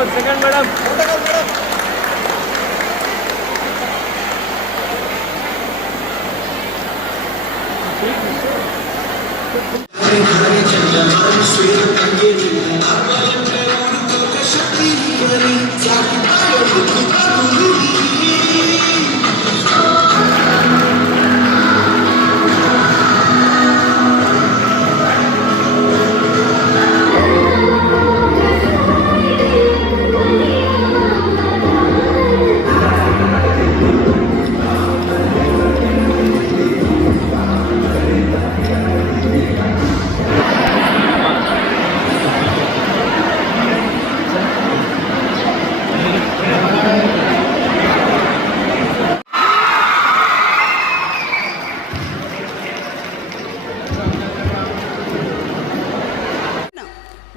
One second madam Thank you.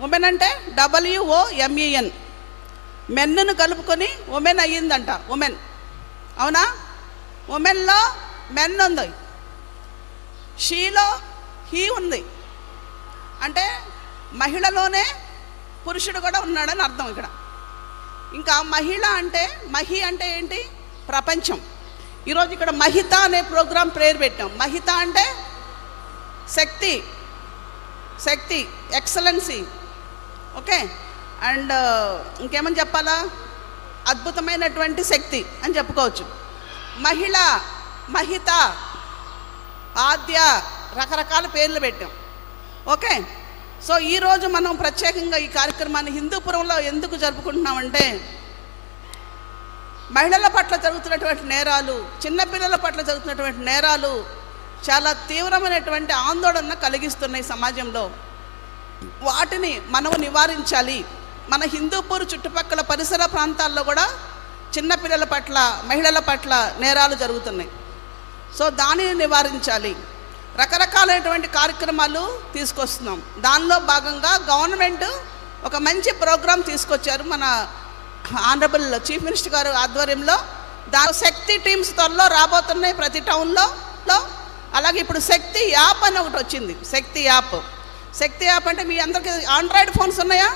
Women అంటే W O M E N men కలుపుకొని women అయ్యిందంట women. అవునా? ఉమెన్లో మెన్ ఉంది. షీలో హీ ఉంది. అంటే మహిళలోనే పురుషుడు కూడా ఉన్నాడని అర్థం ఇక్కడ. ఇంకా మహిళ అంటే మహి అంటే ఏంటి? ప్రపంచం. ఈరోజు ఇక్కడ మహిత అనే ప్రోగ్రాం ప్రేరు పెట్టాం. మహిత అంటే శక్తి. Shakti excellency. Okay? And uh, ఇంకేమని చెప్పాలా? అద్భుతమైనటువంటి శక్తి అని చెప్పుకోవచ్చు. మహిళ మహిత ఆద్య రకరకాల పేర్లు పెట్టాం. ఓకే? సో ఈరోజు మనం ప్రత్యేకంగా ఈ కార్యక్రమాన్ని హిందూపురంలో ఎందుకు జరుపుకుంటున్నామంటే మహిళల పట్ల జరుగుతున్నటువంటి నేరాలు చిన్నపిల్లల పట్ల జరుగుతున్నటువంటి నేరాలు చాలా తీవ్రమైనటువంటి ఆందోళన కలిగిస్తున్నాయి సమాజంలో. వాటిని మనం నివారించాలి. మన హిందూపూర్ చుట్టుపక్కల పరిసర ప్రాంతాల్లో కూడా చిన్నపిల్లల పట్ల మహిళల పట్ల నేరాలు జరుగుతున్నాయి. సో దానిని నివారించాలి. రకరకాలైనటువంటి కార్యక్రమాలు తీసుకొస్తున్నాం. దానిలో భాగంగా గవర్నమెంట్ ఒక మంచి ప్రోగ్రాం తీసుకొచ్చారు మన ఆనరబుల్ చీఫ్ మినిస్టర్ గారు ఆధ్వర్యంలో. దాని శక్తి టీమ్స్ త్వరలో రాబోతున్నాయి ప్రతి టౌన్లో. అలాగే ఇప్పుడు శక్తి యాప్ అని ఒకటి వచ్చింది. శక్తి యాప్. శక్తి యాప్ అంటే మీ అందరికి ఆండ్రాయిడ్ ఫోన్స్ ఉన్నాయా?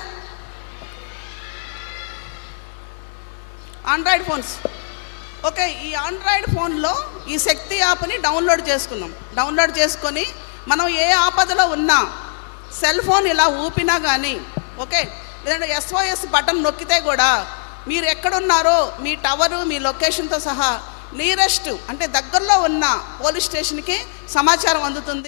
ఆండ్రాయిడ్ ఫోన్స్ ఓకే ఈ ఆండ్రాయిడ్ ఫోన్లో ఈ శక్తి యాప్ని డౌన్లోడ్ చేసుకున్నాం డౌన్లోడ్ చేసుకొని మనం ఏ ఆపదలో ఉన్నా సెల్ ఫోన్ ఇలా ఊపినా కానీ ఓకే లేదంటే ఎస్ఓఎస్ బటన్ నొక్కితే కూడా మీరు ఎక్కడున్నారో మీ టవరు మీ లొకేషన్తో సహా నియరెస్ట్ అంటే దగ్గరలో ఉన్న పోలీస్ స్టేషన్కి సమాచారం అందుతుంది.